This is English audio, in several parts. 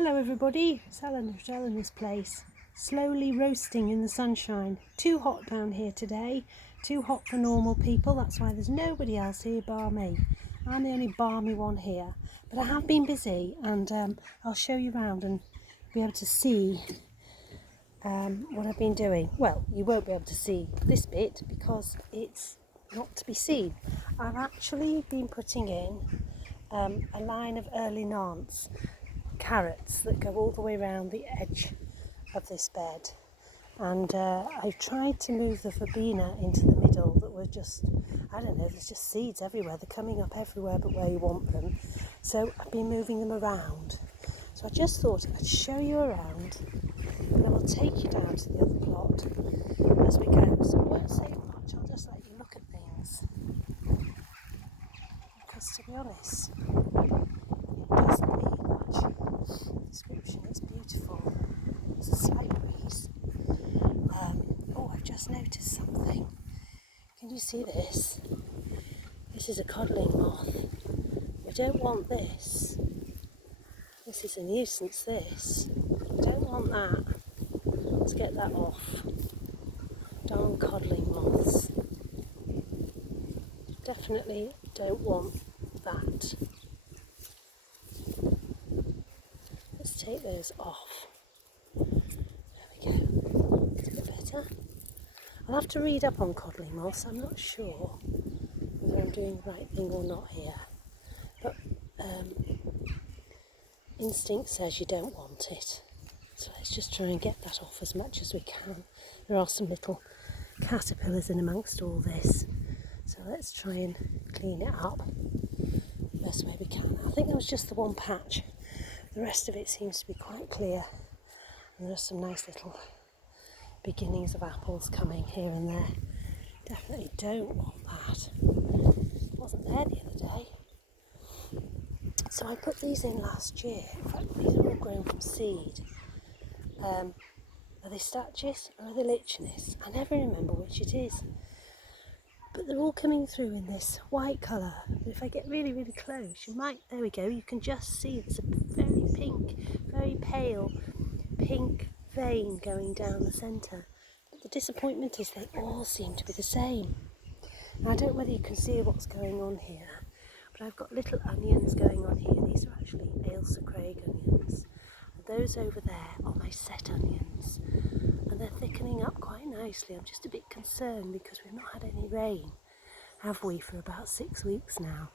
Hello everybody, it's Ellen Rochelle in this place, slowly roasting in the sunshine. Too hot down here today, too hot for normal people, that's why there's nobody else here bar me. I'm the only balmy one here, but I have been busy and I'll show you around and be able to see what I've been doing. Well, you won't be able to see this bit because it's not to be seen. I've actually been putting in a line of early Nantes carrots that go all the way around the edge of this bed, and I tried to move the verbena into the middle that were just, I don't know, there's just seeds everywhere, they're coming up everywhere but where you want them, so I've been moving them around. So I just thought I'd show you around and I will take you down to the other plot as we go, so I won't say much, I'll just let you look at things, because to be honest it doesn't need much description. It's beautiful. There's a slight breeze. Oh, I've just noticed something. Can you see this? This is a codling moth. We don't want this. This is a nuisance, this. We don't want that. Let's get that off. Darn codling moths. Definitely don't want that. Let's take those off. There we go. It's a bit better. I'll have to read up on codling moths. I'm not sure whether I'm doing the right thing or not here. But instinct says you don't want it. So let's just try and get that off as much as we can. There are some little caterpillars in amongst all this. So let's try and clean it up the best way we can. I think that was just the one patch. The rest of it seems to be quite clear. And there are some nice little beginnings of apples coming here and there. Definitely don't want that. It wasn't there the other day. So I put these in last year. In fact, these are all grown from seed. Are they Stachys or are they Lichnis? I never remember which it is. But they're all coming through in this white colour. If I get really, really close, you might, there we go, you can just see there's a very pink, very pale pink vein going down the centre. But the disappointment is they all seem to be the same. Now, I don't know whether you can see what's going on here, but I've got little onions going on here. These are actually Ailsa Craig onions. And those over there are my set onions. And they're thickening up quite nicely. I'm just a bit concerned because we've not had any rain, have we, for about 6 weeks now.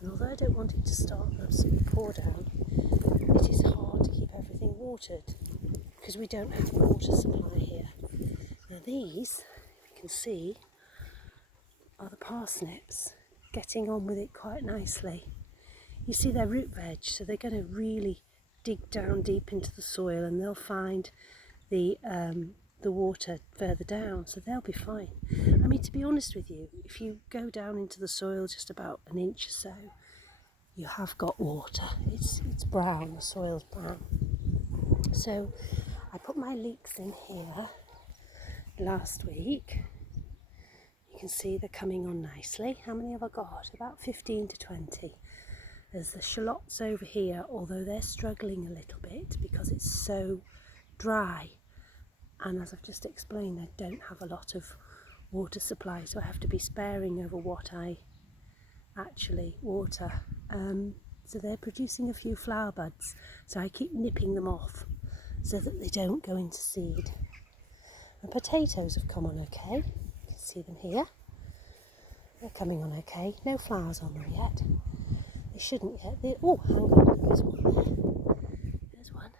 And although I don't want it to start an absolute pour down, it is hard to keep everything watered because we don't have a water supply here. Now these, you can see, are the parsnips, getting on with it quite nicely. You see they're root veg, so they're going to really dig down deep into the soil and they'll find the water further down, so they'll be fine. I mean, to be honest with you, if you go down into the soil just about an inch or so, you have got water. It's brown, the soil's brown. So I put my leeks in here last week. You can see they're coming on nicely. How many have I got? About 15 to 20. There's the shallots over here, although they're struggling a little bit because it's so dry. And as I've just explained, I don't have a lot of water supply, so I have to be sparing over what I actually water. So they're producing a few flower buds, so I keep nipping them off so that they don't go into seed. And potatoes have come on okay. You can see them here. They're coming on okay. No flowers on them yet. They shouldn't yet. Oh, hang on, there's one there. There's one.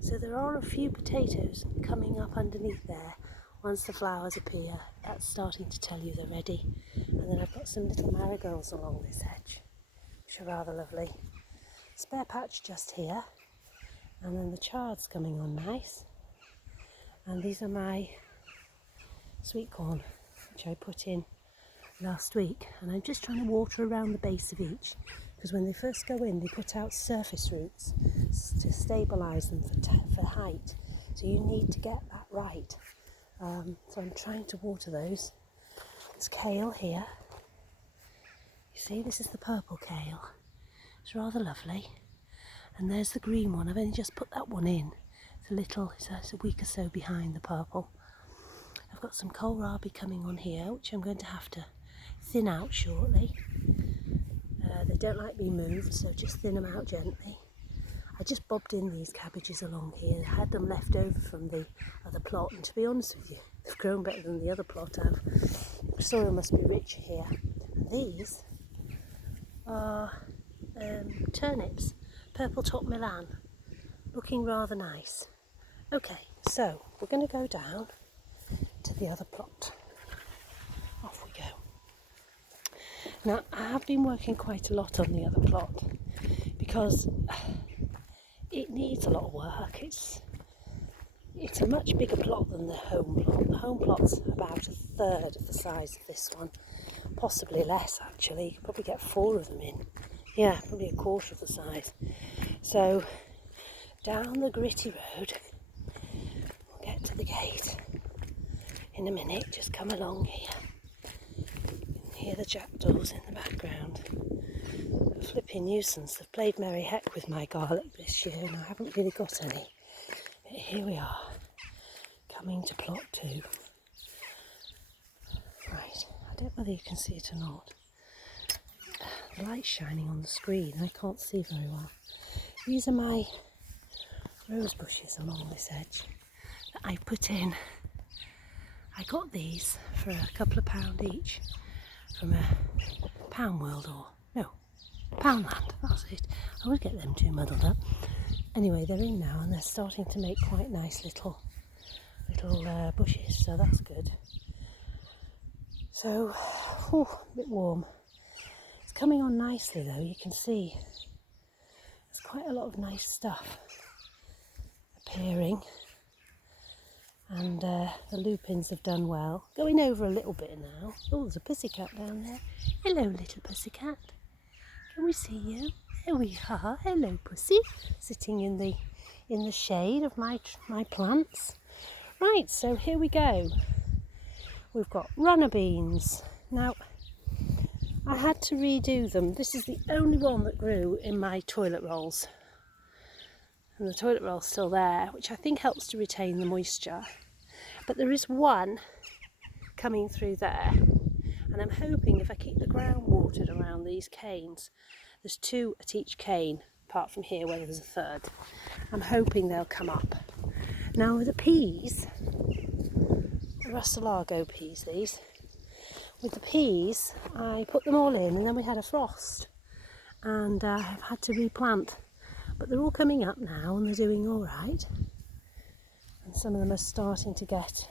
So there are a few potatoes coming up underneath there. Once the flowers appear, that's starting to tell you they're ready. And then I've got some little marigolds along this hedge, which are rather lovely. Spare patch just here. And then the chard's coming on nice. And these are my sweet corn, which I put in last week. And I'm just trying to water around the base of each, because when they first go in, they put out surface roots to stabilise them for height. So you need to get that right. So I'm trying to water those. There's kale here. You see, this is the purple kale. It's rather lovely. And there's the green one. I've only just put that one in. It's a week or so behind the purple. I've got some kohlrabi coming on here, which I'm going to have to thin out shortly. They don't like being moved, so just thin them out gently. I just bobbed in these cabbages along here. I had them left over from the other plot, and to be honest with you, they've grown better than the other plot have. The soil must be richer here. And these are turnips, purple top Milan, looking rather nice. Okay, so we're going to go down to the other plot. Off we go. Now, I have been working quite a lot on the other plot because it needs a lot of work. It's a much bigger plot than the home plot. The home plot's about a third of the size of this one, possibly less actually. You could probably get 4 of them in. Yeah, probably a quarter of the size. So down the gritty road, we'll get to the gate in a minute. Just come along here. Hear the jackdaws in the background. A flipping nuisance. They've played merry heck with my garlic this year and I haven't really got any. But here we are, coming to plot 2. Right, I don't know whether you can see it or not. The light's shining on the screen, I can't see very well. These are my rose bushes along this edge that I put in. I got these for a couple of £1 each. From a Poundworld Poundland, that's it. I always get them too muddled up. Anyway, they're in now and they're starting to make quite nice little bushes, so that's good. So, a bit warm. It's coming on nicely though, you can see. There's quite a lot of nice stuff appearing. And the lupins have done well. Going over a little bit now. Oh, there's a pussycat down there. Hello, little pussycat. Can we see you? There we are. Hello, pussy. Sitting in the shade of my plants. Right, so here we go. We've got runner beans. Now, I had to redo them. This is the only one that grew in my toilet rolls. And the toilet roll's still there, which I think helps to retain the moisture. But there is one coming through there, and I'm hoping if I keep the ground watered around these canes, there's 2 at each cane, apart from here where there's a third. I'm hoping they'll come up. Now with the peas, the Russelago peas these, with the peas I put them all in and then we had a frost and I've had to replant. But they're all coming up now and they're doing all right. And some of them are starting to get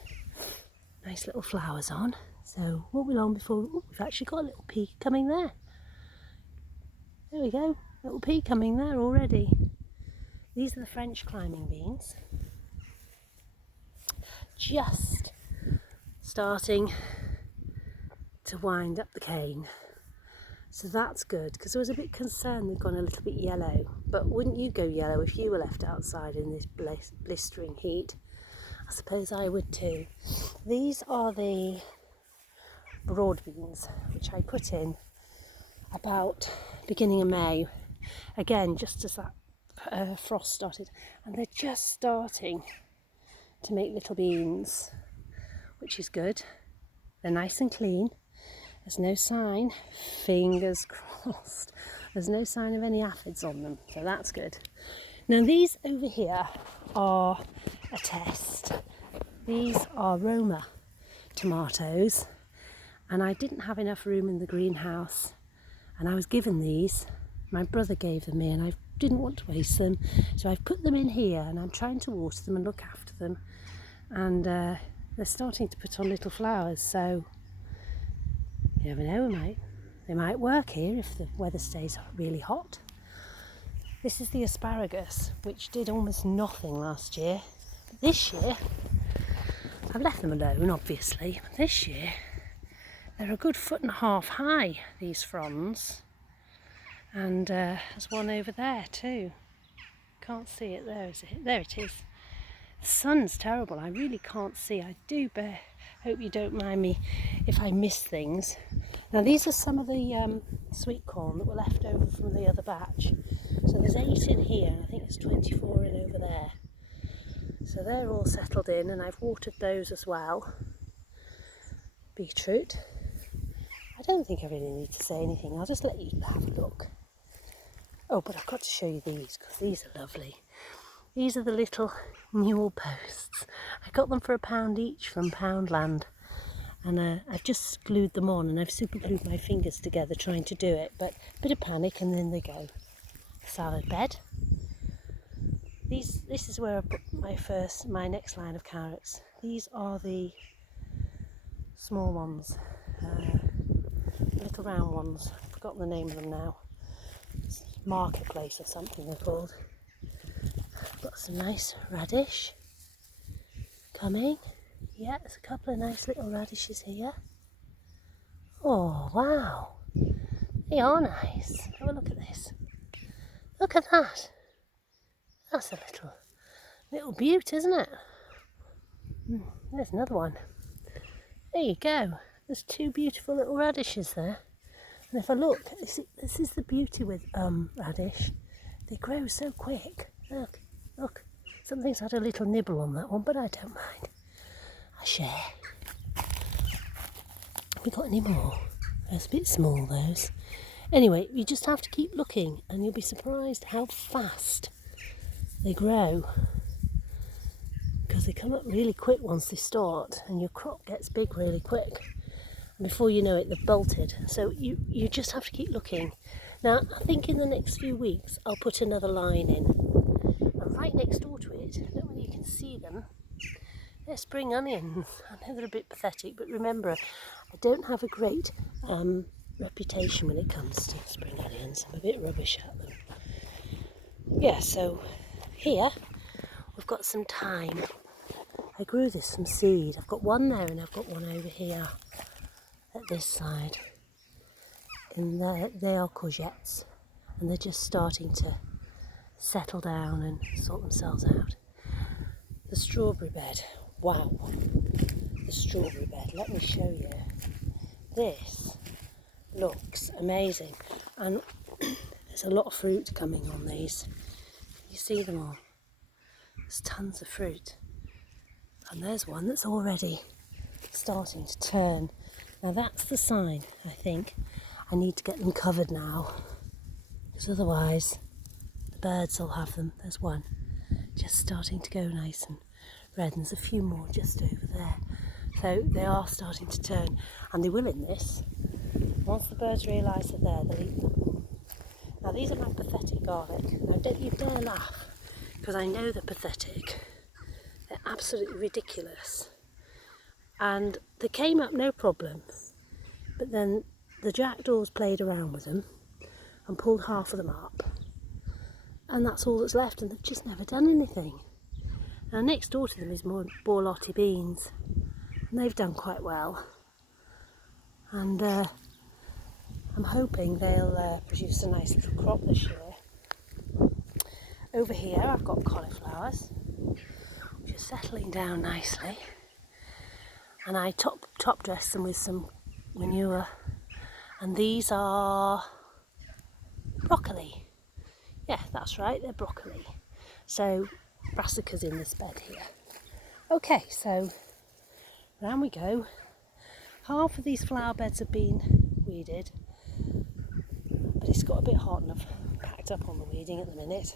nice little flowers on. So won't be long before we've actually got a little pea coming there. There we go, little pea coming there already. These are the French climbing beans. Just starting to wind up the cane. So that's good, because I was a bit concerned they'd gone a little bit yellow. But wouldn't you go yellow if you were left outside in this blistering heat? I suppose I would too. These are the broad beans, which I put in about beginning of May. Again, just as that frost started. And they're just starting to make little beans, which is good. They're nice and clean. There's no sign, fingers crossed, there's no sign of any aphids on them, so that's good. Now these over here are a test. These are Roma tomatoes, and I didn't have enough room in the greenhouse, and I was given these. My brother gave them me, and I didn't want to waste them, so I've put them in here, and I'm trying to water them and look after them, and they're starting to put on little flowers, so you never know, they might work here if the weather stays really hot. This is the asparagus, which did almost nothing last year. But this year, I've left them alone, obviously. But this year, they're a good 1.5 foot high, these fronds. And there's one over there too. Can't see it there, is it? There it is. The sun's terrible, I really can't see. I do hope you don't mind me if I miss things. Now these are some of the sweet corn that were left over from the other batch. So there's 8 in here and I think there's 24 in over there. So they're all settled in and I've watered those as well. Beetroot. I don't think I really need to say anything, I'll just let you have a look. Oh, but I've got to show you these because these are lovely. These are the little newel posts. I got them for £1 each from Poundland. And I've just glued them on and I've super glued my fingers together trying to do it, but a bit of panic and then they go. Salad bed. This is where I put my next line of carrots. These are the small ones, little round ones. I've forgotten the name of them now. It's Marketplace or something they're called. Got some nice radish coming. Yeah, there's a couple of nice little radishes here. Oh, wow. They are nice. Have a look at this. Look at that. That's a little beaut, isn't it? There's another one. There you go. There's 2 beautiful little radishes there. And if I look, this is the beauty with radish. They grow so quick. Look. Something's had a little nibble on that one, but I don't mind. I share. Have we got any more? That's a bit small, those. Anyway, you just have to keep looking and you'll be surprised how fast they grow. Because they come up really quick once they start and your crop gets big really quick. And before you know it, they've bolted. So you just have to keep looking. Now, I think in the next few weeks, I'll put another line in. And right next door to it, I don't know whether you can see them, they're spring onions. I know they're a bit pathetic, but remember, I don't have a great reputation when it comes to spring onions. I'm a bit rubbish at them. Yeah, so here we've got some thyme. I grew this from seed. I've got one there and I've got one over here at this side. And they are courgettes and they're just starting to settle down and sort themselves out. The strawberry bed. Wow, the strawberry bed. Let me show you. This looks amazing, and there's a lot of fruit coming on these. You see them all? There's tons of fruit, and there's one that's already starting to turn. Now that's the sign, I think. I need to get them covered now, because otherwise the birds will have them. There's one just starting to go nice and red, and there's a few more just over there. So they are starting to turn, and they will in this. Once the birds realise they're there, they'll eat them. Now these are my pathetic garlic. Now don't you dare laugh, because I know they're pathetic. They're absolutely ridiculous. And they came up no problem, but then the jackdaws played around with them and pulled half of them up. And that's all that's left, and they've just never done anything. Now next door to them is more Borlotti beans, and they've done quite well. And I'm hoping they'll produce a nice little crop this year. Over here I've got cauliflowers, which are settling down nicely. And I top dress them with some manure. And these are broccoli. Yeah, that's right, they're broccoli. So brassicas in this bed here. Okay, so round we go. Half of these flower beds have been weeded, but it's got a bit hot and I've packed up on the weeding at the minute.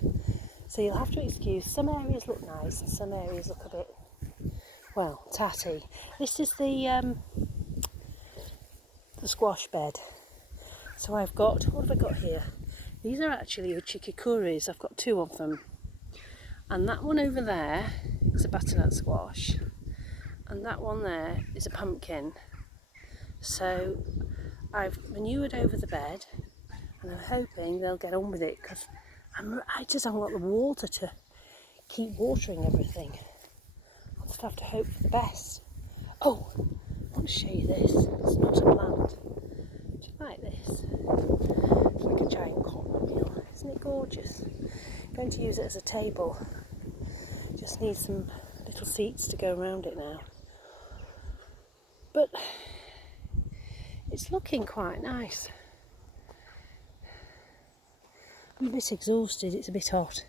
So you'll have to excuse, some areas look nice and some areas look a bit, well, tatty. This is the squash bed. So I've got, what have I got here? These are actually uchikukuris. I've got 2 of them. And that one over there is a butternut squash. And that one there is a pumpkin. So I've manured over the bed and I'm hoping they'll get on with it, because I just haven't got the water to keep watering everything. I'll just have to hope for the best. Oh, I want to show you this. It's not a plant. Do you like this? It's like a giant cotton reel. Isn't it gorgeous? I'm going to use it as a table. Just need some little seats to go around it now. But it's looking quite nice. I'm a bit exhausted, it's a bit hot.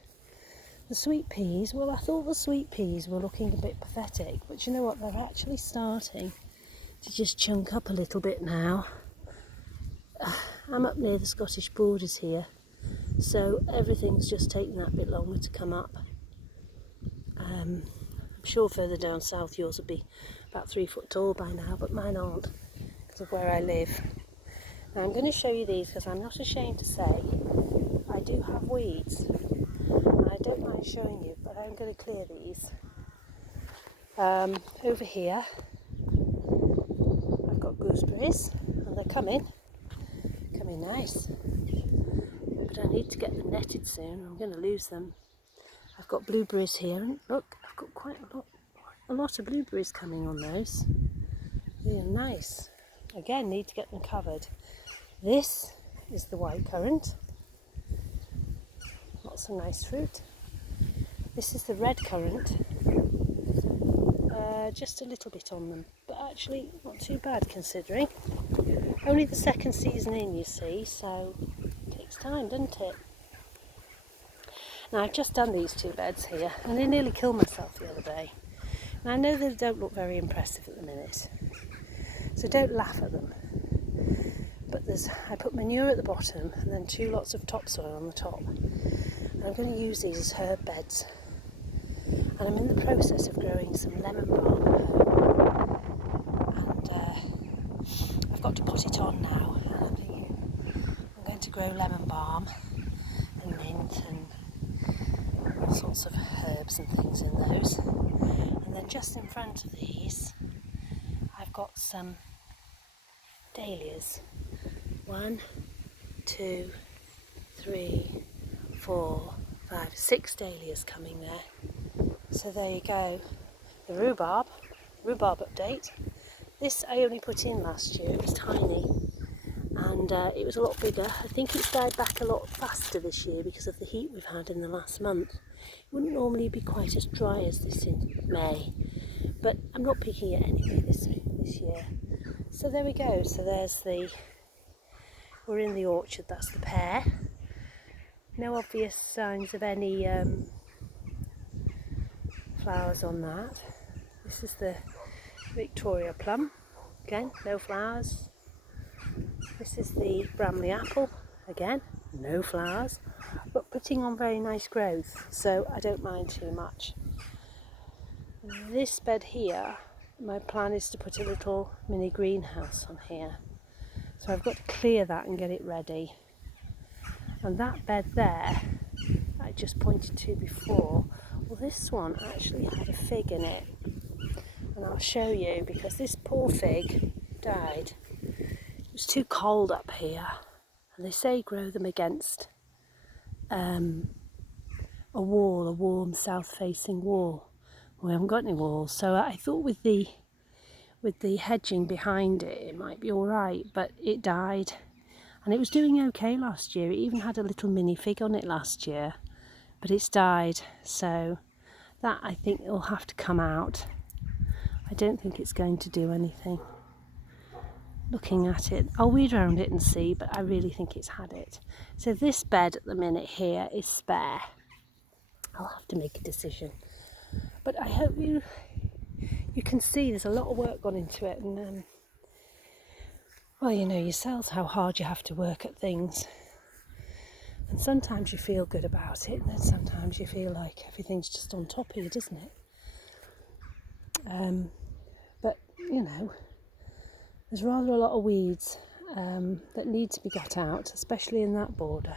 The sweet peas, well, I thought the sweet peas were looking a bit pathetic, but you know what, they're actually starting to just chunk up a little bit now. I'm up near the Scottish borders here, so everything's just taking that bit longer to come up. I'm sure further down south yours will be about 3 foot tall by now, but mine aren't because of where I live. Now I'm going to show you these because I'm not ashamed to say I do have weeds. And I don't mind showing you, but I'm going to clear these. Over here I've got gooseberries and they're coming nice, but I need to get them netted soon. I'm going to lose them. I've got blueberries here, and look, I've got quite a lot of blueberries coming on those. Really nice. Again, need to get them covered. This is the white currant. Lots of nice fruit. This is the red currant. Just a little bit on them, but actually not too bad considering. Only the second season in, you see, so it takes time, doesn't it? Now I've just done these 2 beds here and I nearly killed myself the other day. Now I know they don't look very impressive at the minute, so don't laugh at them. But I put manure at the bottom and then 2 lots of topsoil on the top. And I'm going to use these as herb beds. And I'm in the process of growing some lemon balm at home. And I've got to put it on now. And I'm going to grow lemon balm and mint and all sorts of herbs and things in those. And then just in front of these, I've got some dahlias. 1, 2, 3, 4, 5, 6 dahlias coming there. So there you go. The rhubarb update. This I only put in last year, it was tiny and it was a lot bigger. I think it's died back a lot faster this year because of the heat we've had in the last month. It wouldn't normally be quite as dry as this in May, but I'm not picking it anyway this year. So there we go. So we're in the orchard, that's the pear. No obvious signs of any flowers on that. This is the Victoria plum, again no flowers. This is the Bramley apple, again no flowers, but putting on very nice growth, so I don't mind too much. This bed here, my plan is to put a little mini greenhouse on here, so I've got to clear that and get it ready. And that bed there I just pointed to before, well, this one actually had a fig in it, and I'll show you because this poor fig died. It was too cold up here, and they say grow them against a wall, a warm south-facing wall. We haven't got any walls, so I thought with the hedging behind it, it might be all right, but it died, and it was doing okay last year. It even had a little mini fig on it last year, but it's died, so that I think will have to come out. I don't think it's going to do anything. Looking at it, I'll weed around it and see, but I really think it's had it. So this bed at the minute here is spare. I'll have to make a decision, but I hope you can see there's a lot of work gone into it, and well, you know yourselves how hard you have to work at things. And sometimes you feel good about it, and then sometimes you feel like everything's just on top of you, doesn't it? But, you know, there's rather a lot of weeds that need to be got out, especially in that border.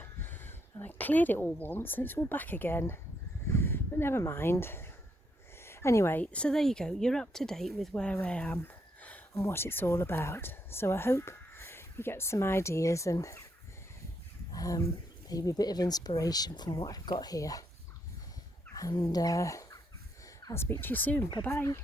And I cleared it all once, and it's all back again. But never mind. Anyway, so there you go. You're up to date with where I am and what it's all about. So I hope you get some ideas and maybe a bit of inspiration from what I've got here. And I'll speak to you soon. Bye bye.